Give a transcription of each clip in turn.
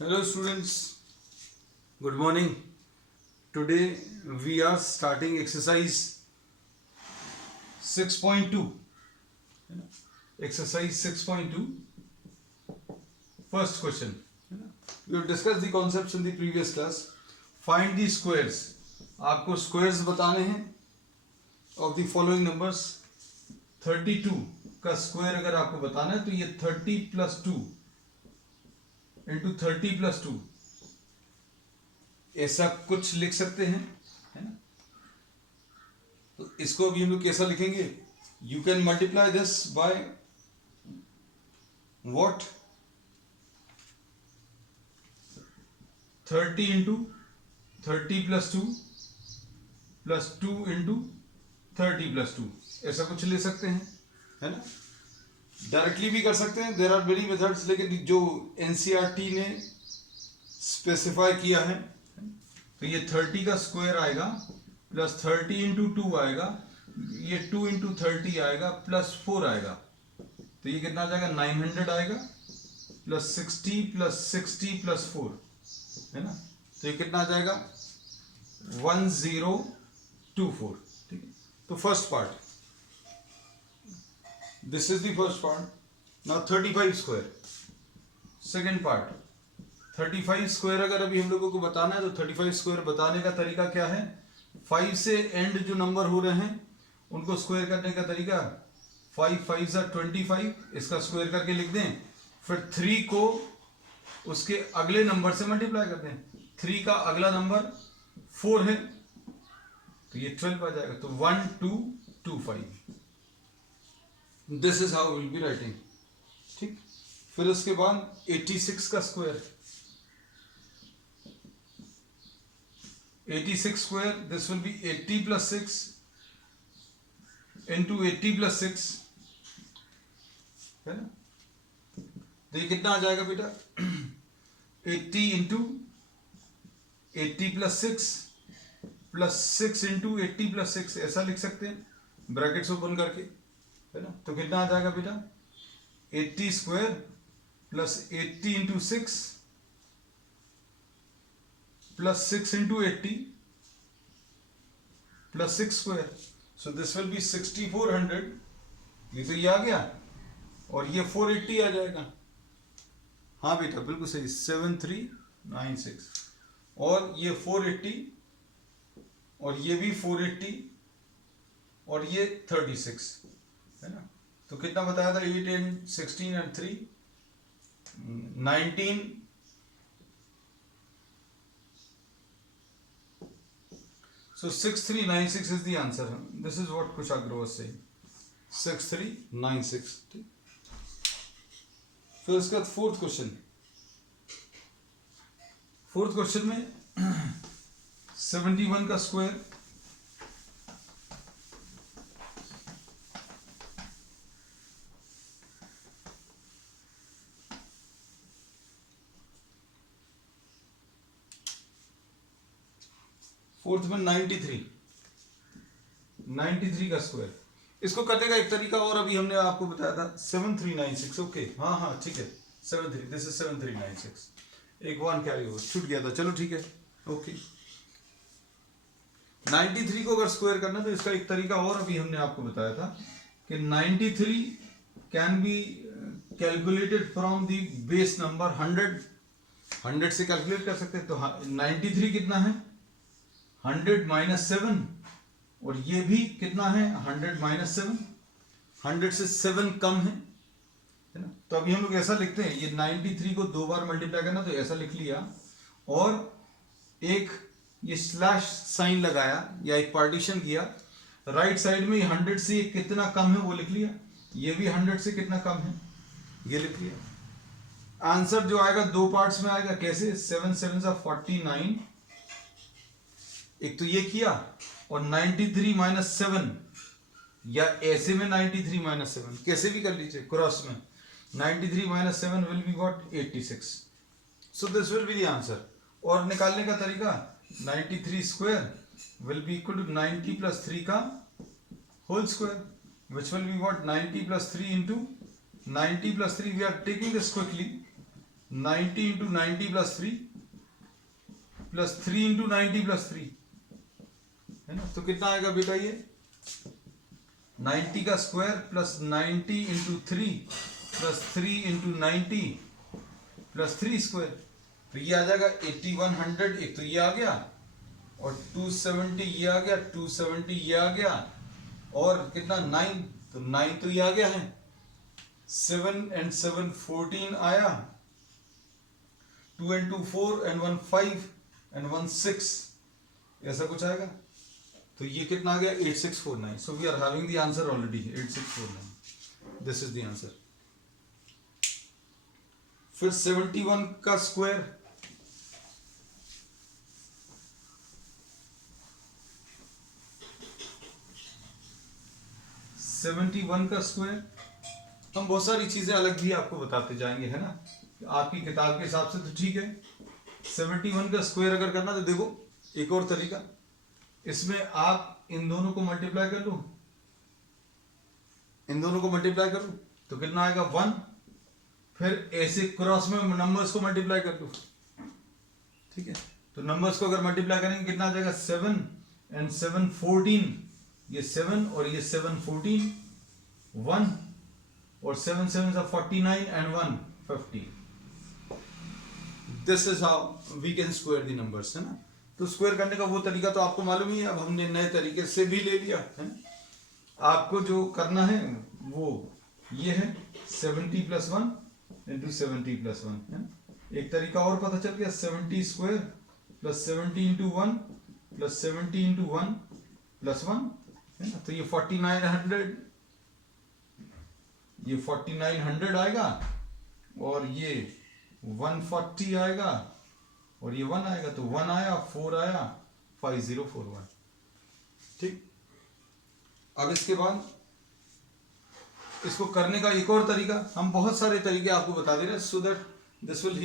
Hello students, good morning. Today we are starting exercise 6.2. Exercise 6.2. First question. We have discussed the concepts in the previous class. Find the squares. आपको squares बताने हैं of the following numbers. 32 का square अगर आपको बताना है तो ये 30 plus 2 into 30 plus 2 ऐसा कुछ लिख सकते हैं, है ना? तो इसको अभी हम लोग कैसा लिखेंगे? You can multiply this by what? 30 into 30 plus 2 plus 2 into 30 plus 2 ऐसा कुछ ले सकते हैं, है ना? डायरेक्टली भी कर सकते हैं. देयर आर मेनी मेथड्स, लेकिन जो एनसीईआरटी ने स्पेसिफाई किया है तो ये 30 का स्क्वायर आएगा प्लस 30 इंटू 2 आएगा, ये 2 इंटू 30 आएगा प्लस 4 आएगा, तो ये कितना आ जाएगा? 900 आएगा प्लस 60 प्लस 4, है ना? तो ये कितना आ जाएगा? 1024. ठीक है, तो first part, this is the first part. Now 35 square. Second part, 35 square अगर अभी हम लोगों को बताना है तो 35 स्क्वायर बताने का तरीका क्या है? 5 से एंड जो नंबर हो रहे हैं उनको स्क्वायर करने का तरीका 5 5 25, इसका स्क्वायर करके लिख दें, फिर 3 को उसके अगले नंबर से मल्टीप्लाई कर दें. 3 का अगला नंबर 4 है तो ये 12 आ जाएगा, तो 1225. This is how will be writing. ठीक, फिर उसके बाद 86 का square. 86 square, this will be 80 plus 6 into 80 plus 6, है ना? तो ये कितना आ जाएगा बेटा? 80 into 80 plus 6 plus 6 into 80 plus 6 ऐसा लिख सकते हैं ब्रैकेट्स ओपन करके, है ना? तो कितना आ जाएगा बेटा? 80 square plus 80 into 6 plus 6 into 80 plus 6 square, so this will be 6400. ये तो ये आ गया और ये 480 आ जाएगा. हाँ बेटा बिल्कुल सही, 7396, और ये 480 और ये भी 480 और ये 36, है ना? तो कितना बताया था? 8 and 16 and 3 19. So 6396 is the answer. This is what Kushagra was saying. 6396. फिर उसके बाद फोर्थ क्वेश्चन. फोर्थ क्वेश्चन में 71 का स्क्वायर, फोर्थ में 93 का स्क्वायर. इसको करने का एक तरीका और अभी हमने आपको बताया था, 7396. ओके, हाँ ठीक है, 73, दिस इज 7396. एक 1 कैरी ओवर छूट गया था, चलो ठीक है, ओके. 93 को अगर स्क्वायर करना तो इसका एक तरीका और अभी हमने आपको बताया था कि 93 can be calculated from the base number 100 से कैलकुलेट कर सकते हैं. तो 93 कितना है? 100 minus 7, और ये भी कितना है? 100 minus 7. 100 से 7 कम है ना? तो अभी हम लोग ऐसा लिखते हैं, ये 93 को 2 बार मल्टीप्लाई करना, तो ऐसा लिख लिया और एक ये स्लैश साइन लगाया या एक पार्टीशन किया. राइट साइड में 100 से कितना कम है वो लिख लिया, ये भी 100 से कितना कम है ये लिख लिया. आंसर जो आएगा 2 पार्ट्स में आएगा. कैसे? 7 7 49. एक तो ये किया, और 93 minus 7, या ऐसे में 93 minus 7 कैसे भी कर लीजिए क्रॉस में. 93 minus 7 will be what? 86. So this will be the answer. और निकालने का तरीका 93 square will be equal to 90 plus 3 का whole square, which will be what? 90 plus 3 into 90 plus 3. We are taking this quickly. 90 into 90 plus 3 plus 3 into 90 plus 3 है ना। तो कितना आएगा बेटा ये 90 का square plus 90 into 3 plus 3 into 90 plus 3 square. तो ये आ जाएगा 8100, एक तो ये आ गया, और 270 ये आ गया, 270 ये आ गया, और कितना 9, तो 9 तो ये आ गया है, 7 and 7 14 आया, 2 and 2 4 and 1 5 and 1 6, ऐसा कुछ आएगा। तो ये कितना आ गया 8649। So we are having the answer already 8649, this is the answer. फिर 71 का स्क्वायर, हम बहुत सारी चीजें अलग भी आपको बताते जाएंगे, है ना। आपकी किताब के हिसाब से तो ठीक है। 71 का स्क्वायर अगर करना तो देखो एक और तरीका, इसमें आप इन दोनों को मल्टीप्लाई कर लो, इन दोनों को मल्टीप्लाई करो तो कितना आएगा 1, फिर ऐसे क्रॉस में नंबर्स को मल्टीप्लाई कर लो, ठीक है। तो नंबर्स को अगर मल्टीप्लाई करेंगे कितना आ जाएगा 7 and 7 14, ये 7 और ये 7 14, 1 और 7 7 49 and 1 50। This is how we can square the numbers, है ना। तो स्क्वायर करने का वो तरीका तो आपको मालूम ही है, अब हमने नए तरीके से भी ले लिया है। आपको जो करना है वो ये है 70 प्लस 1 इंटू 70 प्लस 1, है ना। एक तरीका और पता चल गया, 70 square plus 70 into 1 plus 70 into 1 plus 1, है ना। तो ये 4900 आएगा, और ये 140 आएगा, और ये 1 आएगा, तो 1 आया, 4 आया, 5041, ठीक। अब इसके बाद इसको करने का एक और तरीका, हम बहुत सारे तरीके आपको बता दे रहे हैं, so that this will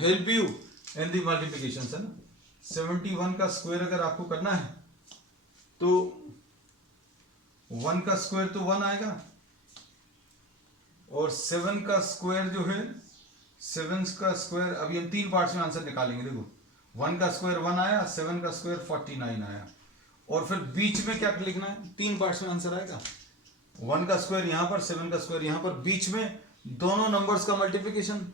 help you in the multiplication, है ना। 71 का स्क्वायर अगर आपको करना है तो 1 का स्क्वायर तो 1 आएगा, और 7 का स्क्वायर जो है, 7 का स्क्वायर, अभी हम 3 पार्ट्स में आंसर निकालेंगे। देखो 1 का स्क्वायर 1 आया, 7 का स्क्वायर 49 आया, और फिर बीच में क्या लिखना है, 3 पार्ट्स में आंसर आएगा। 1 का स्क्वायर यहां पर, 7 का स्क्वायर यहां पर, बीच में दोनों नंबर्स का मल्टीप्लिकेशन,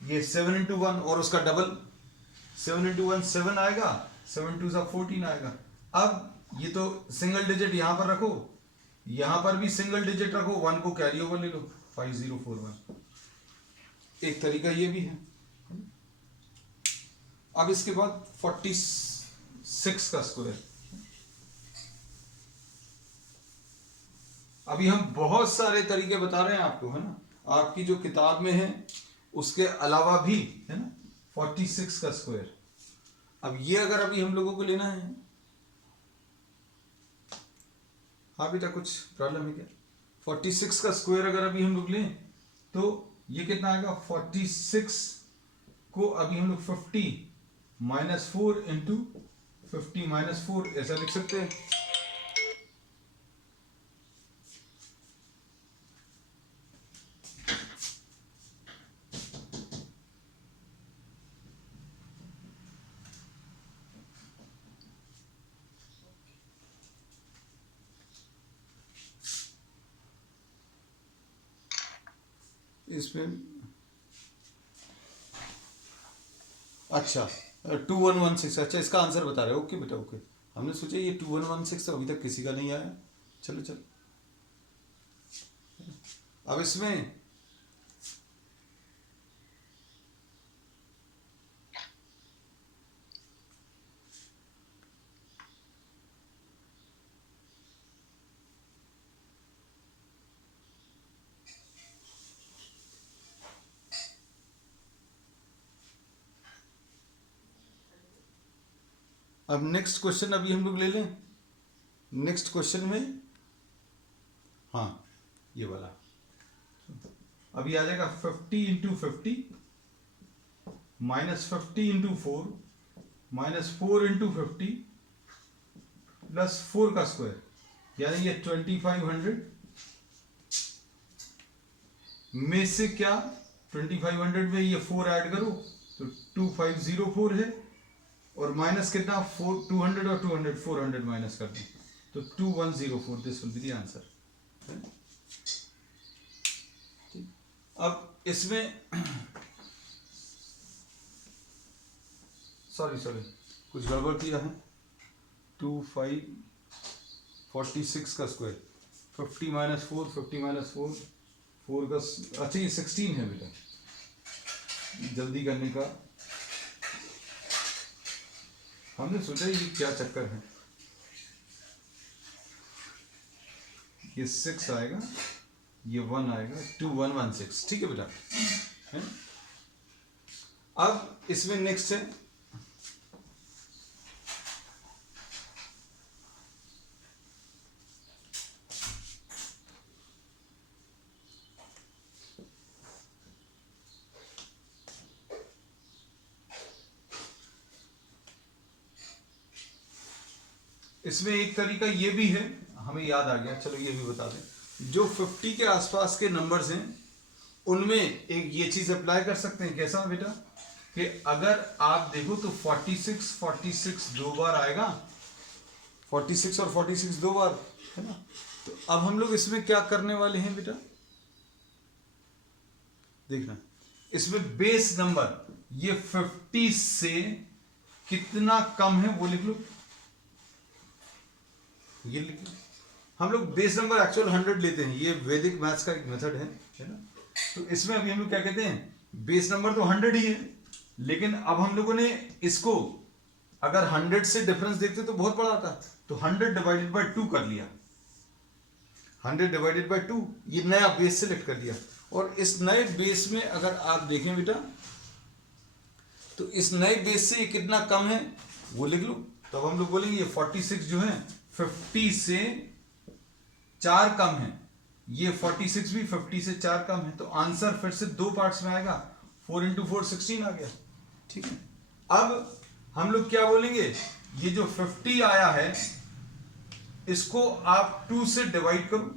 ये 7 इंटू 1 और उसका डबल, 7 इंटू 1 7 आएगा, 7 2 14 आएगा। अब ये तो सिंगल डिजिट यहां पर रखो, यहां पर भी सिंगल डिजिट रखो, 1 को कैरी ओवर ले लो, 5041। एक तरीका ये भी है। अब इसके बाद 46 का स्क्वायर, अभी हम बहुत सारे तरीके बता रहे हैं आपको, है ना। आपकी जो किताब में है उसके अलावा भी, है ना। 46 का स्क्वायर, अब ये अगर अभी हम लोगों को लेना है, हाँ बेटा कुछ प्रॉब्लम है क्या? 46 का स्क्वायर अगर अभी हम लोग लें तो ये कितना आएगा, 46 को अभी हम लोग 50 माइनस 4 इंटू 50 माइनस 4 ऐसा लिख सकते हैं। इसमें अच्छा 2116, अच्छा इसका आंसर बता रहे हो, ओके बेटा ओके। हमने सोचा ये 2116 तो अभी तक किसी का नहीं आया, चलो चलो। अब इसमें अब नेक्स्ट क्वेश्चन अभी हम लोग ले लें। नेक्स्ट क्वेश्चन में, हाँ ये वाला अभी आ जाएगा 50 into 50 minus 50 into 4 minus 4 into 50 plus 4 का स्क्वायर, यानी ये 2500 में से क्या 2500 में ये 4 ऐड करो तो 2504 है, और माइनस कितना 200 और 200 400 माइनस कर दो तो 2104, this will be the answer. अब इसमें सॉरी कुछ गड़बड़ किया है। 2546 का स्क्वायर 50 माइनस 4 50 माइनस 4 4 का अच्छा ये 16 है बेटा, जल्दी करने का हमने सोचा ये क्या चक्कर है। ये 6 आएगा, ये 1 आएगा, 2116, ठीक है बेटा है? अब इसमें नेक्स्ट है इसमें एक तरीका ये भी है, हमें याद आ गया, चलो ये भी बता दें। जो 50 के आसपास के नंबर्स हैं उनमें एक ये चीज अप्लाई कर सकते हैं। कैसा बेटा कि अगर आप देखो तो 46 दो बार आएगा, 46 और 46 दो बार है ना। तो अब हम लोग इसमें क्या करने वाले हैं बेटा, देखना इसमें बेस नंबर ये 50 से कितना कम है वो लिख लो, ये लिख लो। हम लोग बेस नंबर एक्चुअल 100 लेते हैं, ये वैदिक मैथ्स का एक मेथड है ना। तो इसमें अभी हम लोग क्या कहते हैं, बेस नंबर तो 100 ही है, लेकिन अब हम लोगों ने इसको अगर 100 से डिफरेंस देखते तो बहुत बड़ा आता, तो 100 डिवाइडेड बाय 2 कर लिया, 100 डिवाइडेड बाय 2 ये नया बेस सेलेक्ट कर लिया। और इस नए बेस में अगर आप देखें बेटा तो इस नए बेस से ये कितना कम है वो लिख लो। तो अब हम लोग बोलेंगे ये 46 जो है 50 से 4 कम है, ये 46 भी 50 से 4 कम है, तो आंसर फिर से दो पार्ट्स में आएगा, 4 इंटू 4 16 आ गया, ठीक है। अब हम लोग क्या बोलेंगे, ये जो 50 आया है इसको आप 2 से डिवाइड करो,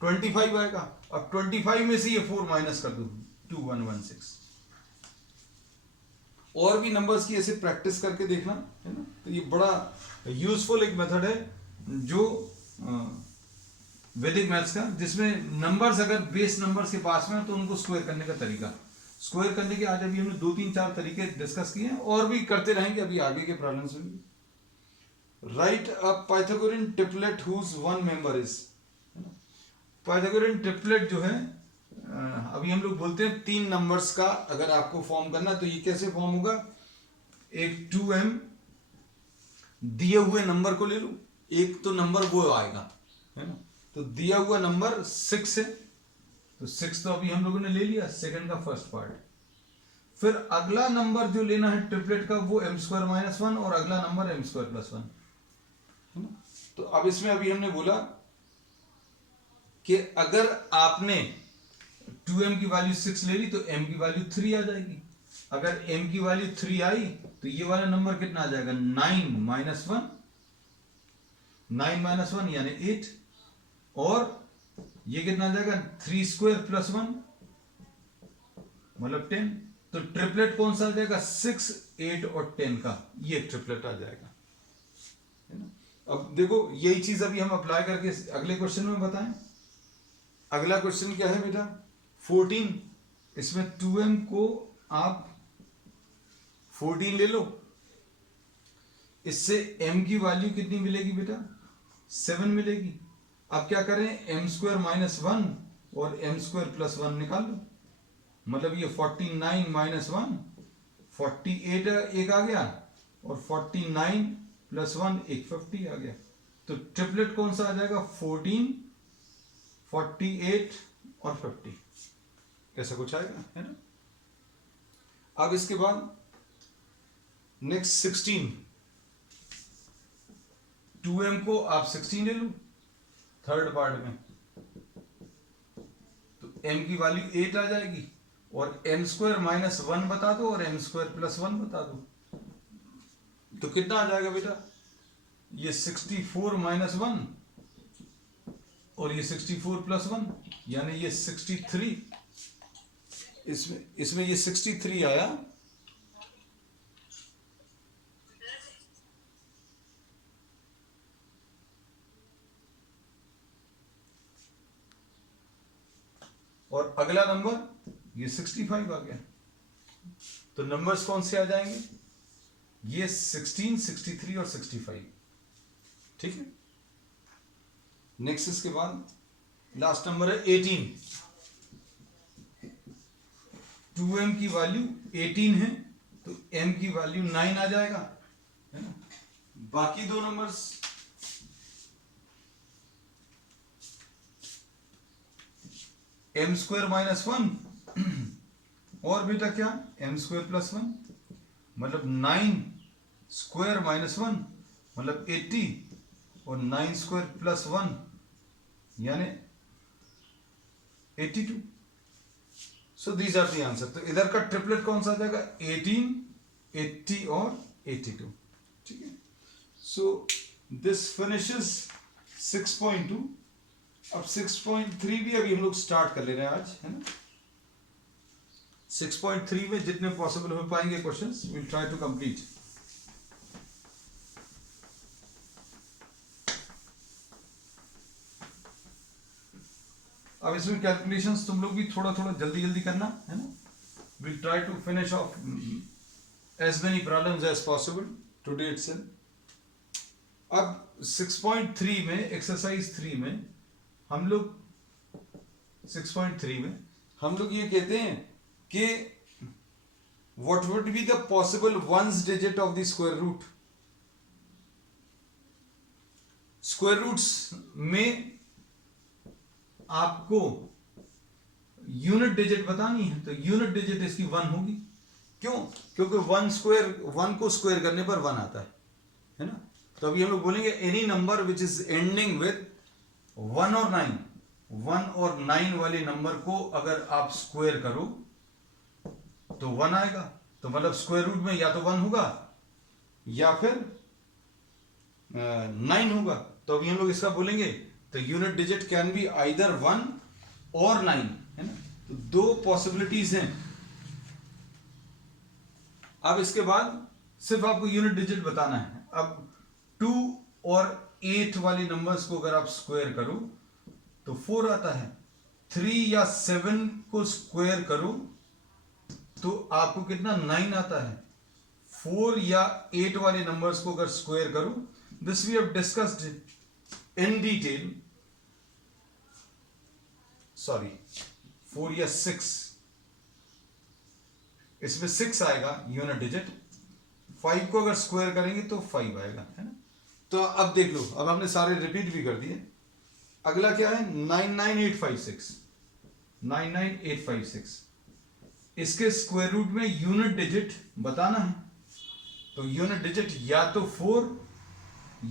25 आएगा। अब 25 में से ये 4 माइनस कर दो, 2116। और भी नंबर्स की ऐसे प्रैक्टिस करके देखना है ना। तो ये बड़ा यूजफुल एक मेथड है जो वैदिक मैथ्स का, जिसमें नंबर्स अगर बेस नंबर्स के पास में है तो उनको स्क्वायर करने का तरीका, स्क्वायर करने के आज अभी हमने 2-3-4 तरीके डिस्कस किए हैं और भी करते रहेंगे अभी आगे के प्रॉब्लम्स में। Write a Pythagorean triplet whose one member is, Pythagorean triplet जो है अभी हम लोग बोलते हैं 3 नंबर्स का अगर आपको फॉर्म करना तो ये कैसे फॉर्म होगा, एक 2m दिए हुए नंबर को ले लो, एक तो नंबर वो आएगा है ना। तो दिया हुआ नंबर 6 है, तो 6 तो अभी हम लोगों ने ले लिया, सेकंड का फर्स्ट पार्ट। फिर अगला नंबर जो लेना है ट्रिपलेट का वो m² - 1 और अगला नंबर m² + 1 है ना। तो अब इसमें अभी हमने बोला कि अगर आपने 2m की वैल्यू 6 ले ली तो m की वैल्यू 3 आ जाएगी। अगर m की वैल्यू 3 आई तो ये वाला नंबर कितना आ जाएगा, 9 - 1 यानी 8, और ये कितना आ जाएगा 3² + 1 मतलब 10। तो ट्रिपलेट कौन सा आ जाएगा, 6, 8 और 10 का ये ट्रिपलेट आ जाएगा है ना। अब देखो यही चीज अभी हम अप्लाई करके अगले क्वेश्चन में बताएं। अगला क्वेश्चन क्या है बेटा, 14, इसमें 2m को आप 14 ले लो, इससे m की वैल्यू कितनी मिलेगी बेटा, 7 मिलेगी। अब क्या करें, m² - 1 और m² + 1 निकाल लो, मतलब ये 49 - 1 48 एक आ गया, और 49 + 1 एक 50 आ गया। तो ट्रिपलेट कौन सा आ जाएगा, 14, 48 और 50, ऐसा कुछ आएगा है ना। अब इसके बाद नेक्स्ट 16, 2m को आप 16 ले लो थर्ड पार्ट में, तो m की वैल्यू 8 आ जाएगी, और m² - 1 बता दो और m² + 1 बता दो, तो कितना आ जाएगा बेटा, ये 64 - 1 और ये 64 + 1 यानी ये 63, इसमें इसमें ये 63 आया, और अगला नंबर ये 65 आ गया। तो नंबर्स कौन से आ जाएंगे? ये 16, 63 और 65। ठीक है। नेक्स्ट इसके बाद लास्ट नंबर है 18। 2m की वैल्यू 18 है, तो m की वैल्यू 9 आ जाएगा, है ना। बाकी दो नंबर्स m² - 1 और बेटा क्या m² + 1 मतलब 9² - 1 मतलब 80 और 9² + 1 यानी 82। So these are the answer. तो इधर का ट्रिपलेट कौन सा आ जाएगा? 18, 80 और 82। ठीक है। So this finishes 6.2। अब 6.3 भी अभी हम लोग स्टार्ट कर ले रहे हैं आज, है ना। 6.3 में जितने पॉसिबल हो पाएंगे questions will try to complete. अब इसमें कैलकुलेशंस तुम लोग भी थोड़ा थोड़ा जल्दी जल्दी करना, है ना। Will try to finish off as many problems as possible today itself. अब 6.3 में एक्सरसाइज 3 में हम लोग 6.3 में हम लोग ये कहते हैं कि what would be the possible ones digit of the square root. Square roots में आपको यूनिट डिजिट बतानी है, तो यूनिट डिजिट इसकी 1 होगी। क्यों? क्योंकि 1 को स्क्वायर करने पर 1 आता है ना। तो अभी हम लोग बोलेंगे any number which is ending with 1 और 9, 1 और 9 वाले नंबर को अगर आप स्क्वायर करो तो 1 आएगा। तो मतलब स्क्वायर रूट में या तो 1 होगा या फिर 9 होगा। तो अभी हम लोग इसका बोलेंगे तो unit digit can be either 1 और 9, है ना। तो दो पॉसिबिलिटीज हैं। अब इसके बाद सिर्फ आपको यूनिट डिजिट बताना है। अब 2 और 8 वाले नंबर्स को अगर आप स्क्वायर करो तो 4 आता है। 3 या 7 को स्क्वायर करो तो आपको कितना 9 आता है। 4 या 8 वाले नंबर्स को अगर स्क्वायर करो, this we have discussed in detail. Sorry 4 या 6, इसमें 6 आएगा यूनिट डिजिट। 5 को अगर स्क्वायर करेंगे तो 5 आएगा, है ना। तो अब देख लो, अब हमने सारे रिपीट भी कर दिए। अगला क्या है? 99856। 99856 इसके स्क्वायर रूट में यूनिट डिजिट बताना है। तो यूनिट डिजिट या तो 4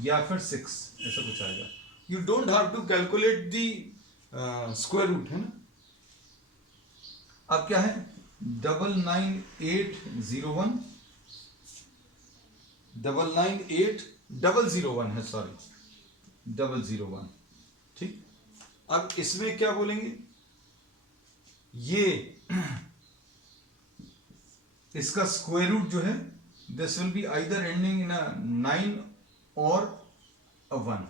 या फिर 6 ऐसा कुछ आएगा। You don't have to calculate the square root, है ना। अब क्या है? 99801 99801 है, सॉरी 001। ठीक। अब इसमें क्या बोलेंगे? ये इसका स्क्वायर रूट जो है this will be either ending in 9 और 1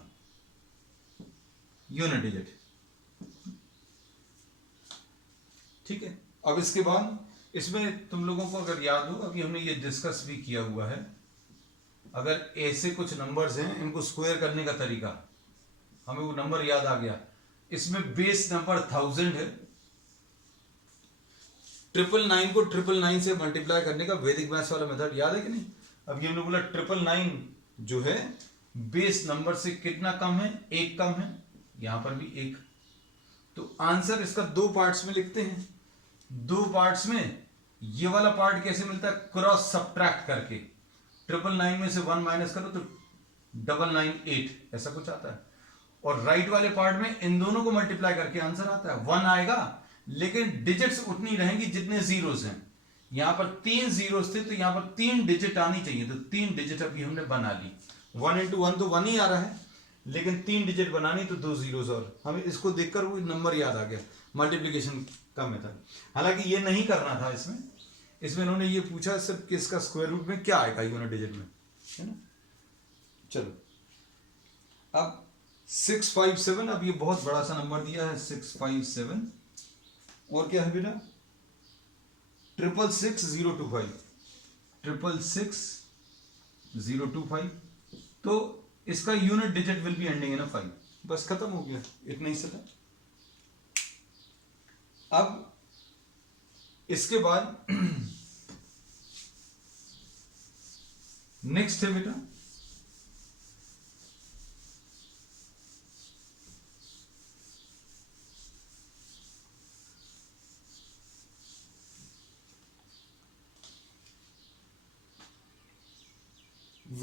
यूनिट डिजिट। ठीक है। अब इसके बाद इसमें तुम लोगों को अगर याद हो, अभी हमने ये डिस्कस भी किया हुआ है, अगर ऐसे कुछ नंबर्स हैं इनको स्क्वायर करने का तरीका, हमें वो नंबर याद आ गया। इसमें बेस नंबर 1000 है। 999 को 999 से मल्टीप्लाई करने का वैदिक मैथ्स वाला मेथड याद है कि नहीं? अब ये हमने बोला 999 जो है बेस नंबर से कितना कम है? 1 कम है। यहां पर भी 1। तो आंसर इसका 2 पार्ट्स में लिखते हैं। 2 पार्ट्स में ये वाला पार्ट कैसे मिलता है? क्रॉस सब्ट्रैक्ट करके 999 में से 1 माइनस करो तो 998 ऐसा कुछ आता है। और राइट वाले पार्ट में इन दोनों को मल्टीप्लाई करके आंसर आता है 1 आएगा, लेकिन डिजिट्स उतनी रहेंगी जितने जीरोस हैं। यहां पर 3 जीरोस थे तो यहां पर 3 डिजिट आनी चाहिए, तो 3 डिजिट अभी हमने बना ली। 1 into 1 तो 1 ही आ रहा है, लेकिन 3 डिजिट बनानी तो 2 जीरोस और। हमें इसको देखकर वो नंबर याद आ गया, मल्टीप्लीकेशन कम है था। हालांकि ये नहीं करना था इसमें इन्होंने ये पूछा सिर्फ कि इसका स्क्वायर रूट में क्या आएगा यूनिट डिजिट में, है ना। चलो अब 657, अब ये बहुत बड़ा सा नंबर दिया है 657, और क्या है बेटा 666,025, 666,025, तो इसका unit digit will be ending in 5। बस खत्म हो गया, इतना ही सा था। अब इसके बाद नेक्स्ट है बेटा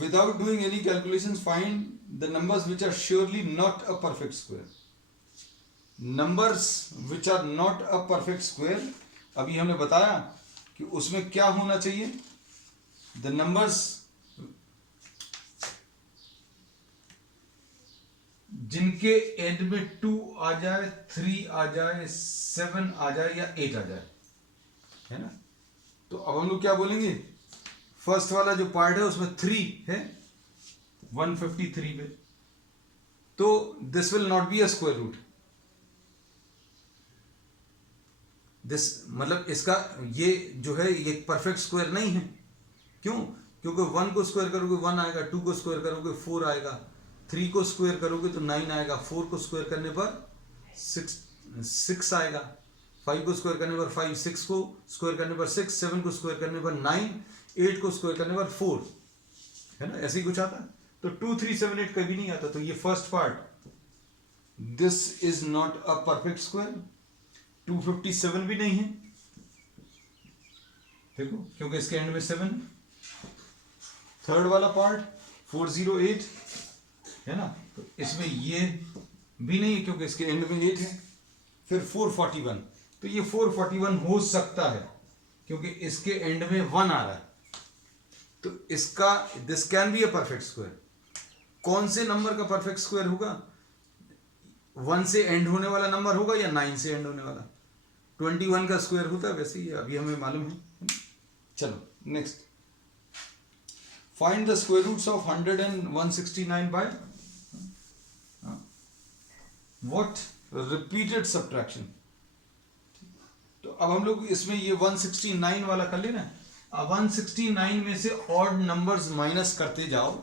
without doing any calculations find the numbers which are surely not a perfect square. Numbers which are not a perfect square, अभी हमने बताया कि उसमें क्या होना चाहिए, the numbers जिनके एंड में 2 आ जाए, 3 आ जाए, 7 आ जाए या 8 आ जाए, है ना। तो अब हम लोग क्या बोलेंगे, फर्स्ट वाला जो पार्ट है उसमें 3 है 153 पे, तो this will not be a square root. This मतलब इसका ये जो है ये परफेक्ट स्क्वायर नहीं है। क्यों? क्योंकि 1 को स्क्वायर करोगे 1 आएगा, 2 को स्क्वायर करोगे 4 आएगा, 3 को स्क्वायर करोगे तो 9 आएगा, 4 को स्क्वायर करने पर 6 आएगा, 5 को स्क्वायर करने पर 5, 6 को स्क्वायर करने पर 6, 7 को स्क्वायर करने पर 9, 8 को स्क्वायर करने पर 4, है ना। ऐसे ही कुछ आता। तो 2, 3, 7, 8 कभी नहीं आता। तो ये first part, this is not a perfect square. 257 भी नहीं है, देखो, क्योंकि इसके एंड में 7। थर्ड वाला पार्ट 408 है ना, तो इसमें ये भी नहीं है क्योंकि इसके एंड में 8 है। फिर 441, तो ये 441 हो सकता है क्योंकि इसके एंड में 1 आ रहा है, तो इसका this can be a perfect square. कौन से नंबर का परफेक्ट स्क्वायर होगा? 1 से एंड होने वाला नंबर होगा या 9 से एंड होने वाला? 21 का स्क्वायर होता है, वैसे ही अभी हमें मालूम है। चलो next, find the square roots of 100 and 169 by what? Repeated subtraction. तो अब हम लोग इसमें ये 169 वाला कर लेना। अब 169 में से ऑड नंबर्स माइनस करते जाओ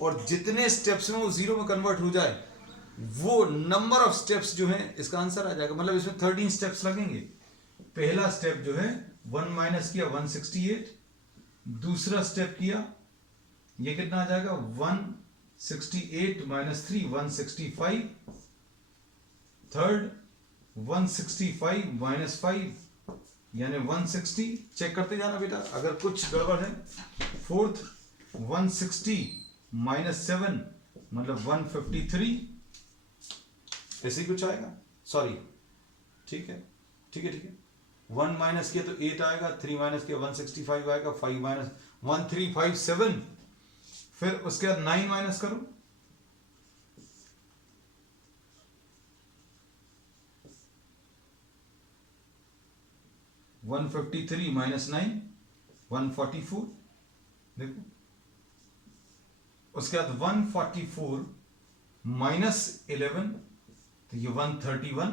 और जितने स्टेप्स में वो 0 में कन्वर्ट हो जाए वो नंबर ऑफ स्टेप्स जो है इसका आंसर आ जाएगा। मतलब इसमें 13 स्टेप्स लगेंगे। पहला स्टेप जो है 1 माइनस किया 168, दूसरा स्टेप किया ये कितना आ जाएगा 168 माइनस 3 165, थर्ड 165 माइनस 5 यानी 160। चेक करते जाना बेटा अगर कुछ गड़बड़ है। फोर्थ 160 माइनस 7 मतलब 153, ऐसे ही कुछ आएगा। सॉरी, ठीक है 1 माइनस किया तो 8 आएगा, 3 माइनस किया 165 आएगा, 5 माइनस 1357, फिर उसके बाद 9 माइनस करो, 153 माइनस 9 144, देखो उसके बाद 144 माइनस 11 तो ये 131,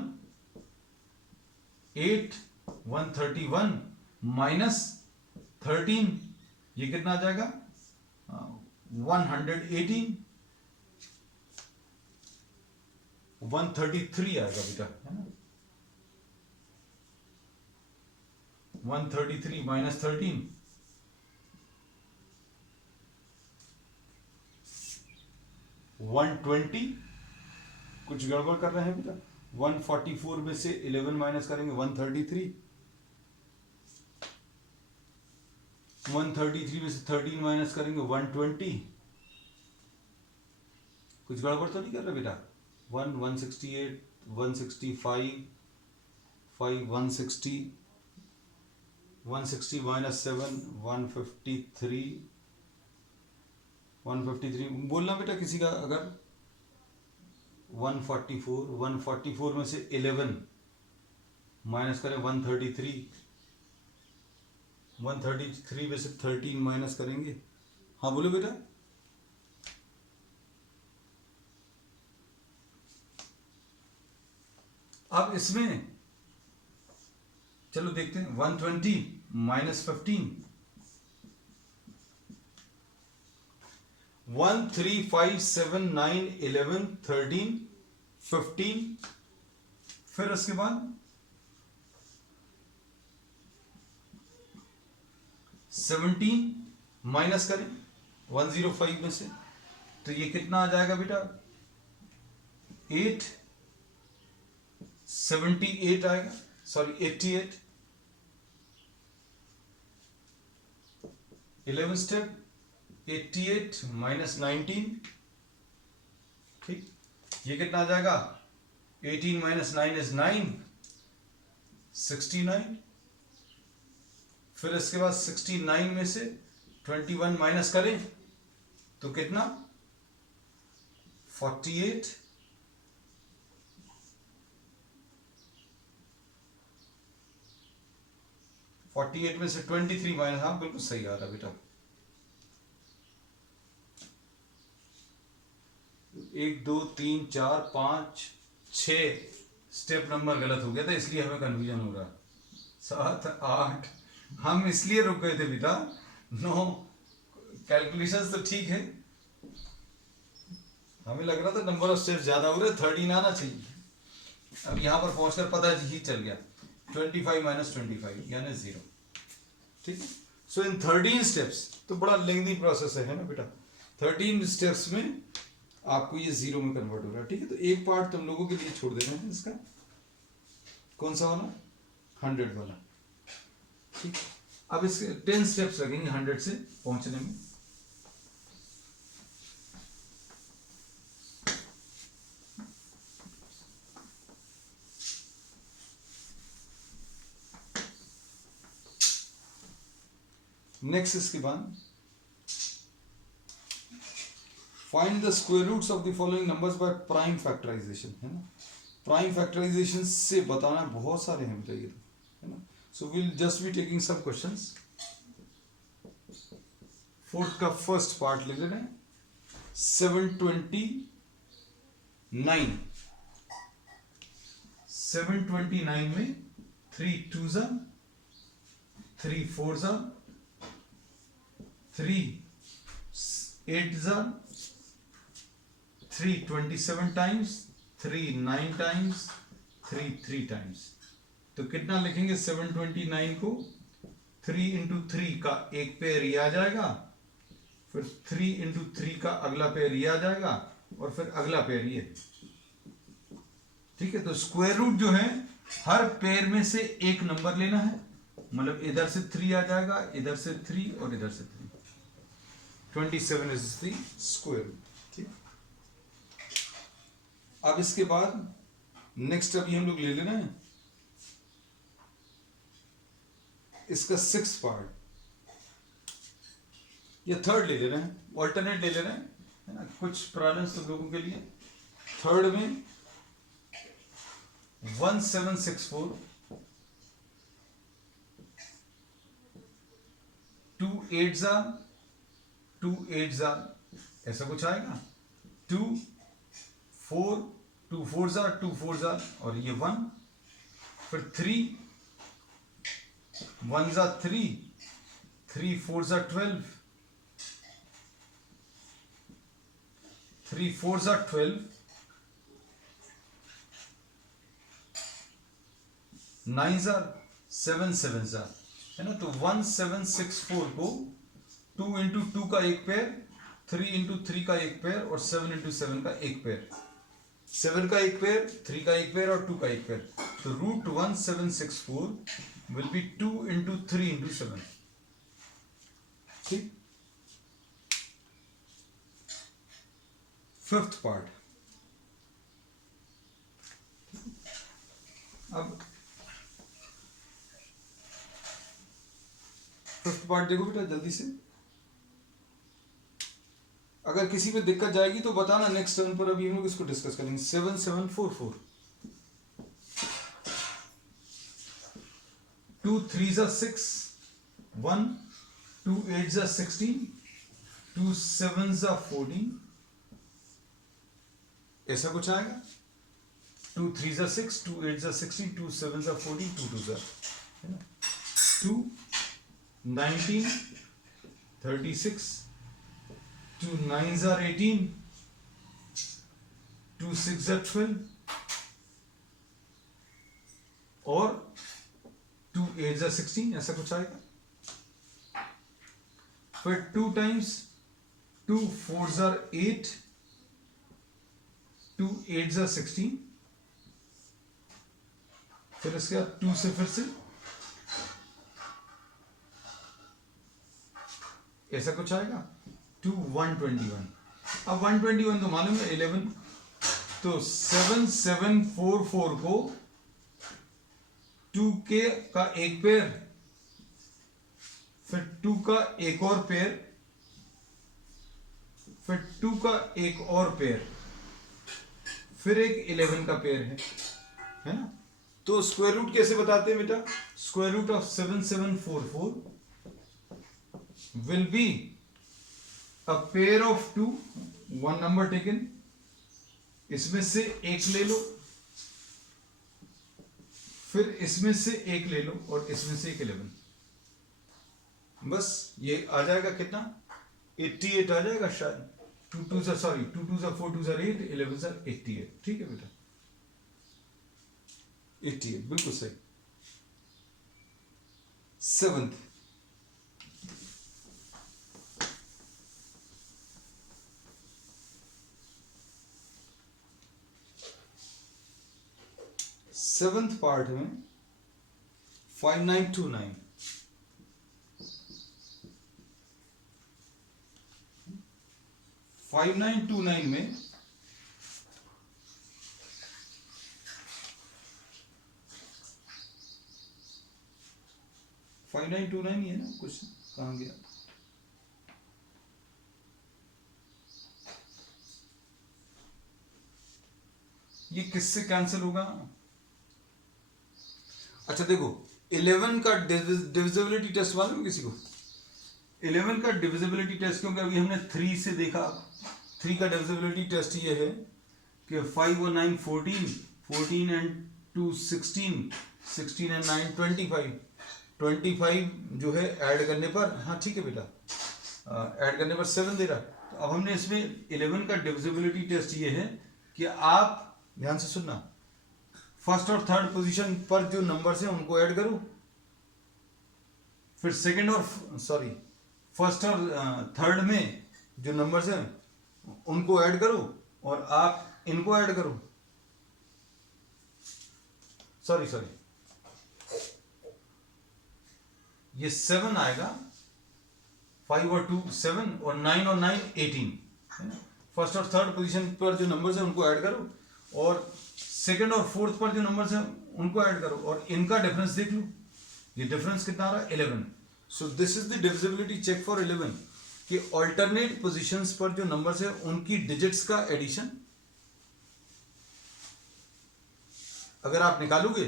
8 131 माइनस 13 ये कितना आ जाएगा 118, 133 आएगा बेटा, है ना। 133 माइनस 13 120। कुछ गड़बड़ कर रहे हैं बेटा। 144 में से 11 माइनस करेंगे 133, 133 में से 13 माइनस करेंगे 120। कुछ गड़बड़ तो नहीं कर रहे बेटा। 168 165 5 160 160 माइनस 7 153 बोलना बेटा किसी का अगर 144 में से 11 माइनस करें 133, 133 में से 13 माइनस करेंगे। हाँ बोलो बेटा। अब इसमें चलो देखते हैं, 120 माइनस 15, 1 3 5 7 9 11 13 15, फिर उसके बाद 17 माइनस करें 105 में से, तो ये कितना आ जाएगा बेटा, 8 78 आएगा, सॉरी 88। 11 स्टेप, 88 माइनस 19, ठीक, ये कितना आ जाएगा, 18 माइनस 9 इज 9, 69। फिर इसके बाद 69 में से 21 माइनस करें तो कितना, 48। 48 में से 23 माइनस, हाँ बिल्कुल सही आ रहा बेटा। 1 2 3 4 5 6 स्टेप नंबर गलत हो गया था, इसलिए हमें कंफ्यूजन हो रहा। 7 8 हम इसलिए रुक गए थे बेटा, 9 कैलकुलेशंस तो ठीक है, हमें लग रहा था नंबर ऑफ स्टेप्स ज्यादा हो रहे, 13 आना चाहिए। अब यहां पर पहुंचकर पता ही चल गया, 25 माइनस 25 यानी 0, ठीक है। सो इन 13 स्टेप्स, तो बड़ा लेंथी प्रोसेस है ना बेटा, 13 स्टेप्स में आपको ये 0 में कन्वर्ट हो रहा है, ठीक है। तो एक पार्ट तुम लोगों के लिए छोड़ देना है इसका, कौन सा वाला, 100 वाला, ठीक। अब इसके 10 स्टेप्स लगेंगे 100 से पहुंचने में। नेक्स्ट इसके बाद find the square roots of the following numbers by prime factorization, है ना। प्राइम फैक्टराइजेशन से बताना बहुत सारे हैं बेटा ये तो, है ना। So will just be taking some questions. Fourth का फर्स्ट पार्ट ले ले रहे हैं, 729, 729 में 3 2s 3 4s 3 8s 3 27 times, 3 9 times, 3 3 times. तो कितना लिखेंगे 729 को, 3 इंटू 3 का एक पेयर ये आ जाएगा, फिर 3 इंटू 3 का अगला पेयर ये आ जाएगा, और फिर अगला पेयर ये, ठीक है। तो स्क्वायर रूट जो है हर पेयर में से एक नंबर लेना है, मतलब इधर से 3 आ जाएगा, इधर से 3 और इधर से 3, 27 इज द स्क्वायर रूट, ठीक। अब इसके बाद नेक्स्ट अभी हम लोग ले लेना है इसका 6th पार्ट, या थर्ड ले ले रहे हैं, ऑल्टरनेट ले ले रहे हैं, है ना, कुछ प्रॉब्लम्स तो लोगों के लिए। थर्ड में 1764, 2 8s 2 8s ऐसा कुछ आएगा, 2 4 2 4s 2 4s और ये 1, फिर 3 1s 3 3 4s 12, 3 4s 12, 9s 7 7s, है ना। तो 1764 को 2 इंटू 2 का एक पेयर, 3 इंटू 3 का एक पेयर और 7 इंटू 7 का एक पेयर, 7 का एक पेयर, 3 का एक पेयर और 2 का एक पेयर। तो root 1764 will be 2 into 3 into 7, ठीक। फिफ्थ पार्ट, अब फिफ्थ पार्ट देखो बेटा जल्दी से, अगर किसी में दिक्कत जाएगी तो बताना, नेक्स्ट टर्न पर अभी हम लोग इसको डिस्कस करेंगे। 7744, 2 3s are 6, 1, 2 8s are 16, 2 7s are 14, ऐसा कुछ आएगा। 2 3s are 6, 2 8s are 16, 2 7s are 14, 2 2s are 2 19 36, 2 9s are 18, 2 6s are 12 और 2 8s are 16, ऐसा कुछ आएगा। फिर 2 times 2 4s are 8, 2 8s are 16, फिर इसके बाद 2 से फिर से ऐसा कुछ आएगा। 2 121, अब 121 तो मालूम है 11, तो 7 7 4 4 को 2 के का एक पेयर, फिर 2 का एक और पेयर, फिर 2 का एक और पेयर, फिर एक 11 का पेयर है ना। तो स्क्वायर रूट कैसे बताते हैं बेटा? Square root of 7744 will be a pair of 2, one number taken, इसमें से एक ले लो, फिर इसमें से एक ले लो और इसमें से एक 11, बस ये आ जाएगा कितना? 88 आ जाएगा शायद। 2 2s are 4 2s are 8, 11s are 88। ठीक है बेटा, 88 बिल्कुल सही। 7th, पार्ट में 5929, 5929 में ही है ना, कुछ कहाँ गया? ये किससे कैंसिल होगा? अच्छा देखो, 11 का डिविजिबिलिटी टेस्ट मालूम है किसी को? 11 का डिविजिबिलिटी टेस्ट, क्योंकि अभी हमने 3 से देखा, 3 का डिविजिबिलिटी टेस्ट ये है कि 5 और 9 14, 14 एंड 2 16, 16 एंड 9 25, 25 जो है ऐड करने पर, हाँ ठीक है बेटा, ऐड करने पर 7 दे रहा। तो अब हमने इसमें 11 का डिविजिबिलिटी टेस्ट ये है कि आप ध्यान से सुनना, फर्स्ट और थर्ड पोजीशन पर जो नंबर्स हैं उनको ऐड करो, फिर सेकंड और फर्स्ट और थर्ड में जो नंबर्स हैं उनको ऐड करो और आप इनको ऐड करो। सॉरी ये 7 आएगा, 5 और 2 7 और 9 और 9 18, है ना। फर्स्ट और थर्ड पोजीशन पर जो नंबर्स हैं उनको ऐड करो और सेकंड और फोर्थ पर जो नंबर्स हैं उनको ऐड करो और इनका डिफरेंस देख लो। ये डिफरेंस कितना आ रहा है? 11। So this is the divisibility check for 11 कि ऑल्टरनेट पोजीशंस पर जो नंबर्स हैं उनकी डिजिट्स का एडिशन अगर आप निकालोगे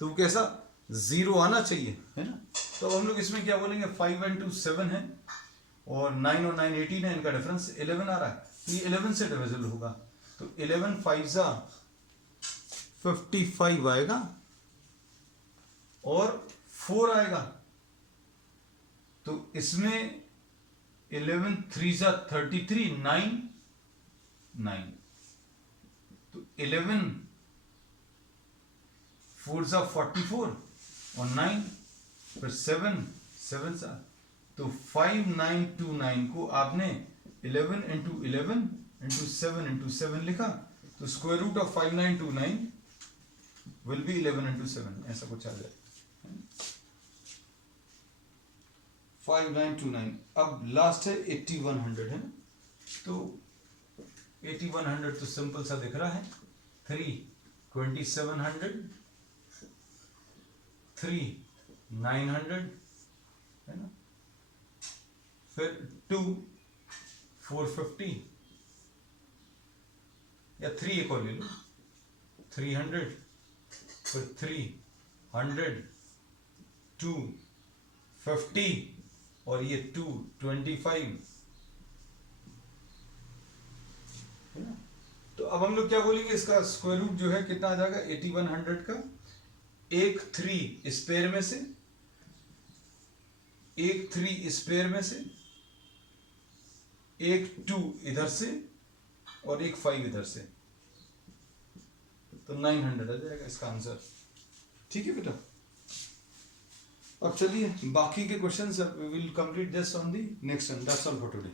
तो वो कैसा? 0 आना चाहिए, है ना। तो हम लोग इसमें क्या बोलेंगे? 5 and 2 7 है और 9 और 9 18 है, इनका डिफरेंस 11 आ रहा है, तो ये 11 से डिविजिबल होगा। तो 11 5 55 आएगा और 4 आएगा, तो इसमें 11 3 33 9 9, तो 11 4 44 और 9 फिर 7 7 तो 5929 को आपने 11 into 11 into 7 into 7 लिखा, तो square root of 5929 will be 11 into 7, ऐसा कुछ आ जाए 5929। अब लास्ट है 8100, है ना। तो 8100 तो सिंपल सा दिख रहा है, 3 2700, 3 900, है ना, फिर 2 450 या 3 एक और ले लो 300, फिर 300, 2 50 और ये 2 25, है ना। तो अब हम लोग क्या बोलेंगे, इसका स्क्वायर रूट जो है कितना आ जाएगा 8100 का, एक 3 स्पेयर में से, एक 3 स्पेयर में से, एक 2 इधर से और एक 5 इधर से, तो 900 आ जाएगा इसका आंसर। ठीक है बेटा। अब चलिए बाकी के questions we will complete this on the next one. That's all for today.